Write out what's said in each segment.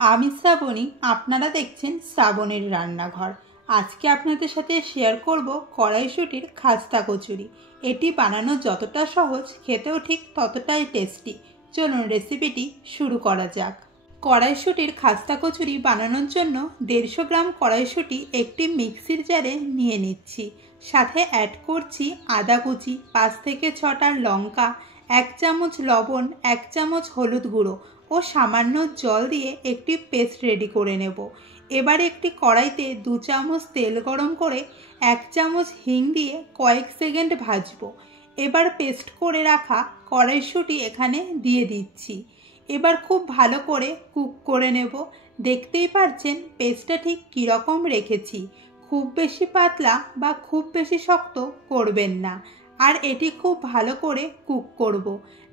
আমি শ্রাবণী, আপনারা দেখছেন শ্রাবণীর রান্নাঘর। আজকে আপনাদের সাথে শেয়ার করব কড়াইশুঁটির খাস্তা কচুরি। এটি বানানো যতটা সহজ, খেতেও ঠিক ততটাই টেস্টি। চলুন রেসিপিটি শুরু করা যাক। কড়াইশুঁটির খাস্তা কচুরি বানানোর জন্য 150 গ্রাম কড়াইশুঁটি একটি মিক্সির জারে নিয়ে নিচ্ছি। সাথে অ্যাড করছি আদা কুচি, 5 থেকে 6টা লঙ্কা, 1 চামচ লবণ, 1 চামচ হলুদ গুঁড়ো ও সামান্য জল দিয়ে একটি পেস্ট রেডি করে নেব। এবার একটি কড়াইতে 2 চামচ তেল গরম করে 1 চামচ হিং দিয়ে কয়েক সেকেন্ড ভাজবো। এবার পেস্ট করে রাখা কড়াইশুঁটি এখানে দিয়ে দিচ্ছি। এবার খুব ভালো করে কুক করে নেব। দেখতেই পাচ্ছেন পেস্টটা ঠিক কীরকম রেখেছি। খুব বেশি পাতলা বা খুব বেশি শক্ত করবেন না। আর এটি খুব ভালো করে কুক করব,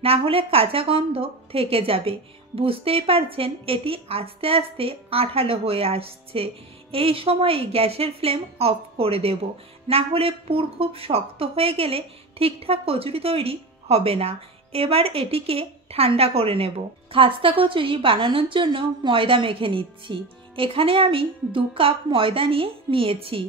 না হলে কাঁচা গন্ধ থেকে যাবে। বুঝতেই পারছেন এটি আস্তে আস্তে আঠালো হয়ে আসছে। এই সময় গ্যাসের ফ্লেম অফ করে দেব, না হলে পুর খুব শক্ত হয়ে গেলে ঠিকঠাক কচুরি তৈরি হবে না। এবার এটিকে ঠান্ডা করে নেব। খাস্তা কচুরি বানানোর জন্য ময়দা মেখে নিচ্ছি। এখানে আমি 2 কাপ ময়দা নিয়েছি।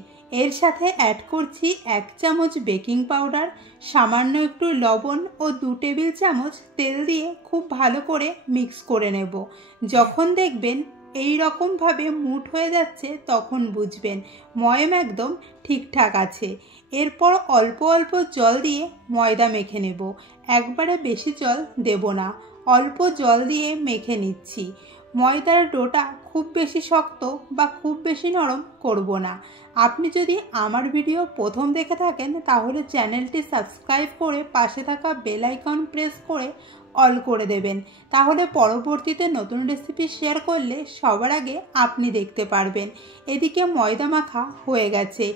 এর সাথে অ্যাড করছি 1 চামচ বেকিং পাউডার, সামান্য একটু লবণ ও 2 টেবিল চামচ তেল দিয়ে খুব ভালো করে মিক্স করে নেব। যখন দেখবেন এই রকমভাবে মুঠ হয়ে যাচ্ছে তখন বুঝবেন ময়ম একদম ঠিকঠাক আছে। এরপর অল্প অল্প জল দিয়ে ময়দা মেখে নেব। একবারে বেশি জল দেব না, অল্প জল দিয়ে মেখে নিচ্ছি। ময়দার ডোটা খুব বেশি শক্ত বা খুব বেশি নরম করব না। আপনি যদি আমার ভিডিও প্রথম দেখে থাকেন তাহলে চ্যানেলটি সাবস্ক্রাইব করে পাশে থাকা বেল আইকন প্রেস করে অল করে দেবেন। তাহলে পরবর্তীতে নতুন রেসিপি শেয়ার করলে সবার আগে আপনি দেখতে পারবেন। এদিকে ময়দা মাখা হয়ে গেছে।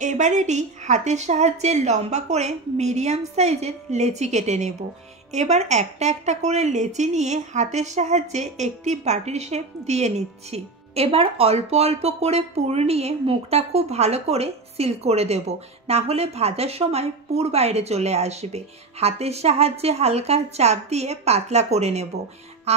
এবার এটি হাতের সাহায্যে লম্বা করে মিডিয়াম সাইজের লেচি কেটে নেব। এবার একটা একটা করে লেচি নিয়ে হাতের সাহায্যে একটি বাটির শেপ দিয়ে নিচ্ছি। এবার অল্প অল্প করে পুর নিয়ে মুখটা খুব ভালো করে সিল করে দেব, না হলে ভাজার সময় পুর বাইরে চলে আসবে। হাতের সাহায্যে হালকা চাপ দিয়ে পাতলা করে নেব।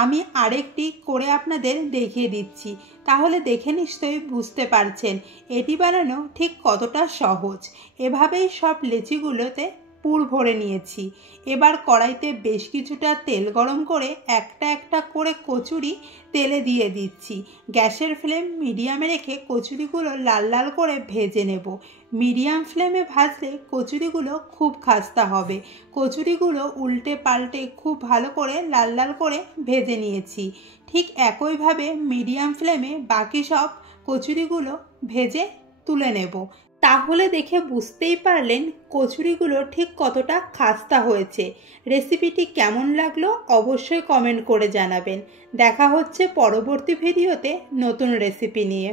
আমি আরেকটি করে আপনাদের দেখিয়ে দিচ্ছি, তাহলে দেখে নিশ্চয়ই বুঝতে পারছেন এটি বানানো ঠিক কতটা সহজ। এভাবেই সব লেচিগুলোতে পুর ভরে নিয়েছি। এবার কড়াইতে বেশ কিছুটা তেল গরম করে একটা একটা করে কচুরি তেলে দিয়ে দিচ্ছি। গ্যাসের ফ্লেম মিডিয়ামে রেখে কচুরিগুলো লাল লাল করে ভেজে নেব। মিডিয়াম ফ্লেমে ভাজলে কচুরিগুলো খুব খাস্তা হবে। কচুরিগুলো উল্টে পাল্টে খুব ভালো করে লাল লাল করে ভেজে নিয়েছি। ঠিক একইভাবে মিডিয়াম ফ্লেমে বাকি সব কচুরিগুলো ভেজে তুলে নেব। তাহলে দেখে বুঝতেই পারলেন কচুরিগুলো ঠিক কতটা খাস্তা হয়েছে। রেসিপিটি কেমন লাগলো অবশ্যই কমেন্ট করে জানাবেন। দেখা হচ্ছে পরবর্তী ভিডিওতে নতুন রেসিপি নিয়ে।